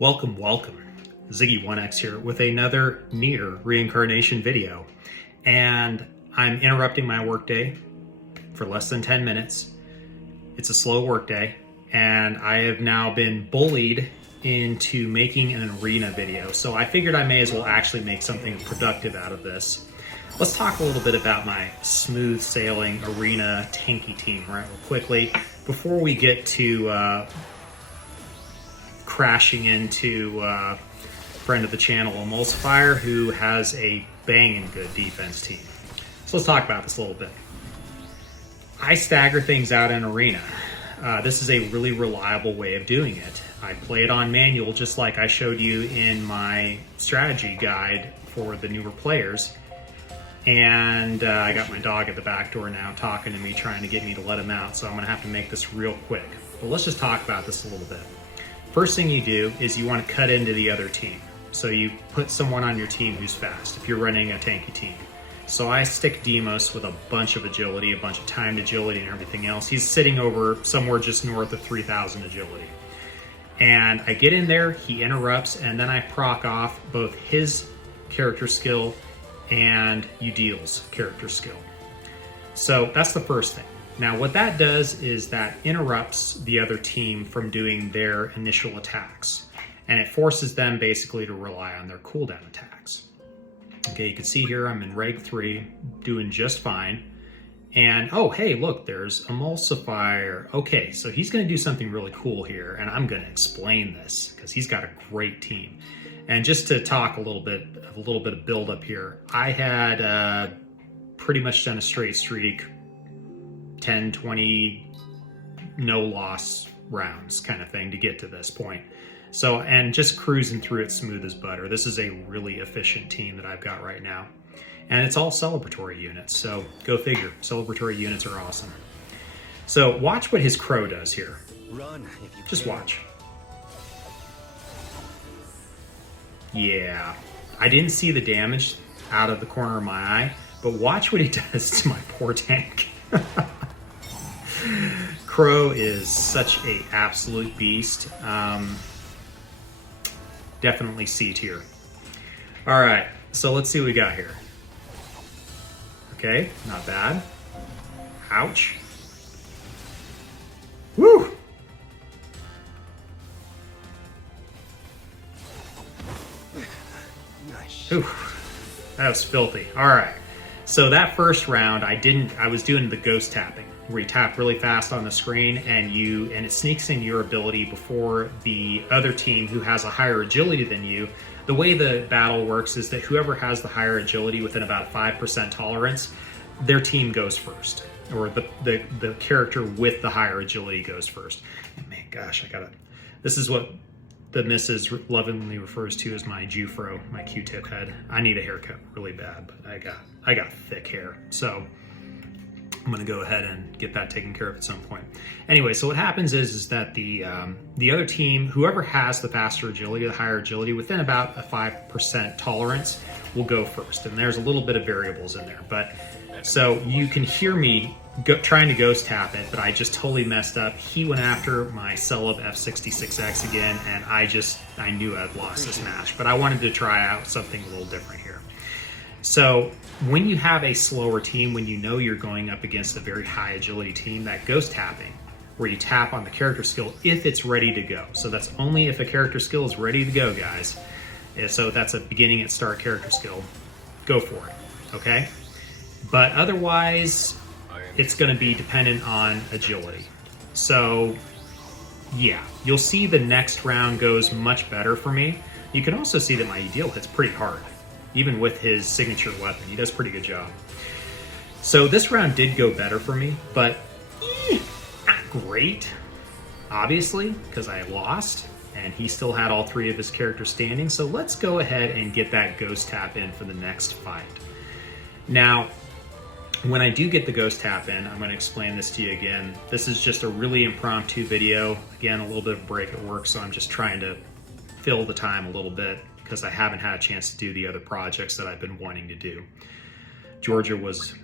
Welcome. Ziggy1X here with another NieR reincarnation video. And I'm interrupting my workday for less than 10 minutes. It's a slow workday, and I have now been bullied into making an arena video. So I figured I may as well actually make something productive out of this. Let's talk a little bit about my smooth sailing arena tanky team real quickly before we get to crashing into friend of the channel, Emulsifier, who has a banging good defense team. So let's talk about this a little bit. I stagger things out in arena. This is a really reliable way of doing it. I play it on manual just like I showed you in my strategy guide for the newer players. And I got my dog at the back door now talking to me, trying to get me to let him out, so I'm gonna have to make this real quick. But let's just talk about this a little bit. First thing you do is you want to cut into the other team. So you put someone on your team who's fast if you're running a tanky team. So I stick Demos with a bunch of agility, a bunch of timed agility and everything else. He's sitting over somewhere just north of 3,000 agility. And I get in there, he interrupts, and then I proc off both his character skill and Udil's character skill. So that's the first thing. Now what that does is that interrupts the other team from doing their initial attacks, and it forces them basically to rely on their cooldown attacks. Okay, you can see here I'm in Reg 3, doing just fine. And oh hey, look, there's Emulsifier. Okay, so he's gonna do something really cool here, and I'm gonna explain this because he's got a great team. And just to talk a little bit of build up here, I had pretty much done a straight streak, 10, 20, no loss rounds kind of thing to get to this point. So, and just cruising through it smooth as butter. This is a really efficient team that I've got right now. And it's all celebratory units, so go figure. Celebratory units are awesome. So watch what his crow does here. Run if you just can. watch. Yeah, I didn't see the damage out of the corner of my eye, but watch what he does to my poor tank. Crow is such a absolute beast. Definitely C tier. All right, so let's see what we got here. Okay, not bad. Ouch. Woo! Nice. Ooh, that was filthy. All right, so that first round, I was doing the ghost tapping, where you tap really fast on the screen and it sneaks in your ability before the other team who has a higher agility than you. The way the battle works is that whoever has the higher agility within about 5% tolerance, their team goes first, or the character with the higher agility goes first. And man, gosh, this is what the missus lovingly refers to as my Jufro, my Q-tip head. I need a haircut really bad, but I got thick hair, so I'm gonna go ahead and get that taken care of at some point. Anyway, so what happens is that the other team, whoever has the faster agility, the higher agility, within about a 5% tolerance, will go first. And there's a little bit of variables in there, but so you can hear me trying to ghost tap it, but I just totally messed up. He went after my Celeb F66X again, and I knew I'd lost this match, but I wanted to try out something a little different here. So when you have a slower team, when you know you're going up against a very high agility team, that ghost tapping, where you tap on the character skill if it's ready to go. So that's only if a character skill is ready to go, guys. So that's a beginning at start character skill. Go for it, okay? But otherwise, it's gonna be dependent on agility. So yeah, you'll see the next round goes much better for me. You can also see that my Udil hits pretty hard. Even with his signature weapon, he does a pretty good job. So this round did go better for me, but not great, obviously, because I lost, and he still had all three of his characters standing. So let's go ahead and get that ghost tap in for the next fight. Now, when I do get the ghost tap in, I'm going to explain this to you again. This is just a really impromptu video. Again, a little bit of break at work, so I'm just trying to fill the time a little bit, because I haven't had a chance to do the other projects that I've been wanting to do. Georgia was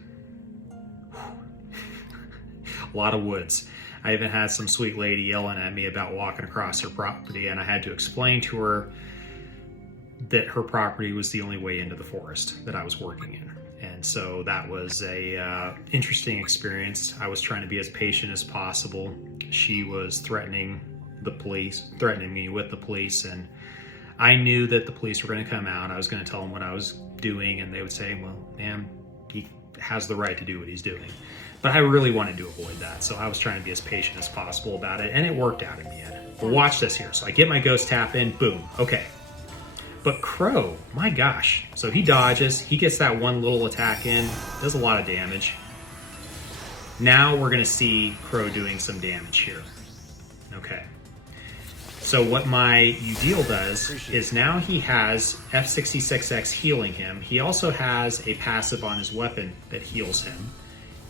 a lot of woods. I even had some sweet lady yelling at me about walking across her property, and I had to explain to her that her property was the only way into the forest that I was working in. And so that was a interesting experience. I was trying to be as patient as possible. She was threatening me with the police, and I knew that the police were going to come out. I was going to tell them what I was doing, and they would say, well, ma'am, he has the right to do what he's doing. But I really wanted to avoid that, so I was trying to be as patient as possible about it, and it worked out in the end. But watch this here. So I get my ghost tap in, boom, okay. But Crow, my gosh. So he dodges, he gets that one little attack in, does a lot of damage. Now we're gonna see Crow doing some damage here. Okay. So what my Udeel does is now he has F66X healing him. He also has a passive on his weapon that heals him.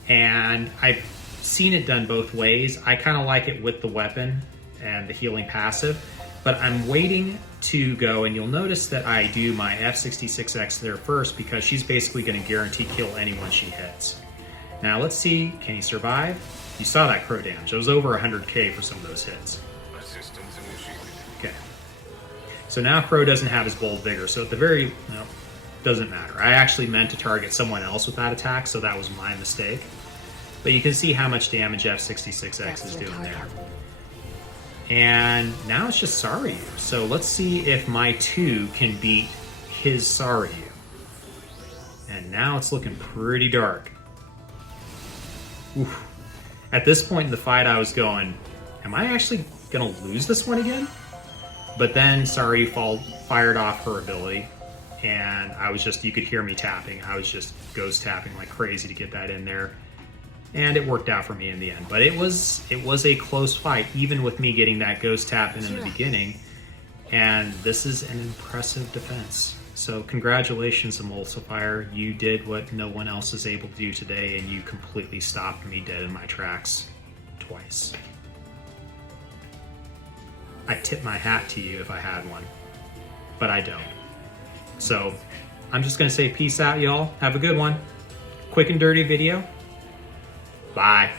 And I've seen it done both ways. I kind of like it with the weapon and the healing passive, but I'm waiting to go, and you'll notice that I do my F66X there first because she's basically going to guarantee kill anyone she hits. Now let's see, can he survive? You saw that Crow damage. It was over 100k for some of those hits. Okay. So now Crow doesn't have his bold vigor, so at the very, no, doesn't matter. I actually meant to target someone else with that attack, so that was my mistake. But you can see how much damage F66X is doing there. And now it's just Saryu. So let's see if my 2 can beat his Saryu. And now it's looking pretty dark. Oof. At this point in the fight, I was going, am I actually gonna lose this one again? But then Saryu fired off her ability, and I was just, you could hear me tapping. I was just ghost tapping like crazy to get that in there. And it worked out for me in the end. But it was a close fight, even with me getting that ghost tap in the beginning. And this is an impressive defense. So congratulations, Emulsifier. You did what no one else is able to do today, and you completely stopped me dead in my tracks twice. I tip my hat to you if I had one, but I don't. So I'm just gonna say peace out, y'all. Have a good one. Quick and dirty video. Bye.